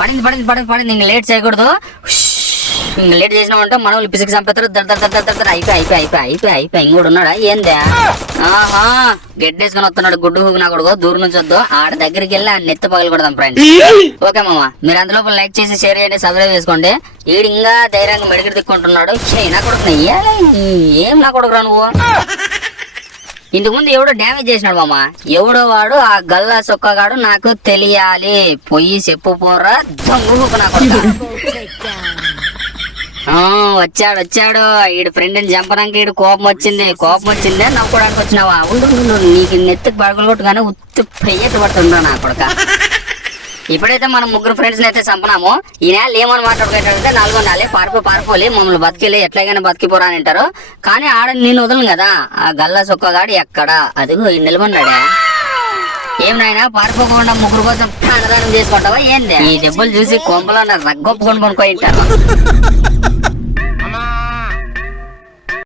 పడింది పడింది పడింది పడింది. ఇంక లేట్ చేయకూడదు. ఇంక లేట్ చేసినామంటే మన పిసికి చంపేస్తారు. దర్ దర్ దర్ దర్ అయిపోయి అయిపోయి అయిపోయి అయిపోయి అయిపోయి. ఇంకోడు ఉన్నాడా? ఏందే? ఆహా గెడ్డేసుకొని వస్తున్నాడు. గుడ్డు నా కొడుకు. దూరం నుంచి వద్దు. ఆడ దగ్గరికి వెళ్ళి ఆ నెత్తి పగలు కొడదాం ఫ్రెండ్స్ ఓకే మామ. మీరు అందులో లైక్ చేసి షేర్ చేయండి సబ్స్క్రైబ్ చేసుకోండి. ఈడు ఇంకా ధైర్యంగా మెడికల్ తిక్కుంటున్నాడు ఛీ, నా కొడుకు ఏం నా కొడుకురా నువ్వు? ఇంతకు ముందు ఎవడో డ్యామేజ్ చేసినాడు మామ. ఎవడో వాడు ఆ గల్లా సొక్కగాడు నాకు తెలియాలి. పొయ్యి చెప్పు పోరా. దొంగ నా కొడుకు. వచ్చాడు వచ్చాడు. ఈడు ఫ్రెండ్ చంపడానికి ఈడు కోపం వచ్చింది. కోపం వచ్చిందే నవ్వుకోవడానికి వచ్చినావా? ఉండు నీకు నెత్తికి పడగలు ఉత్తి పెయ్యట్టు పడుతుండ్రా నా కొడుక. ఇప్పుడైతే మనం ముగ్గురు ఫ్రెండ్స్ అయితే చంపనాము. ఈ నెల ఏమని మాట్లాడుకుంటే నాలుగు నెలే పారిపో పారిపోలే మమ్మల్ని బతికిలే ఎట్లాగైనా బతికిపోరా అని అంటారు. కానీ ఆడ నేను వదలను కదా ఆ గల్లా సొక్కగాడు ఎక్కడా? అదిగో ఈ నిలబడినాడే ఏం నాయనా పారిపోకుండా ముగ్గురు కోసం ప్రాణదానం చేసుకుంటావా? ఏంది? ఈ దెబ్బలు చూసి కొంపలో నా రగ్గొప్పుకొని కొనుక్కోయింటారు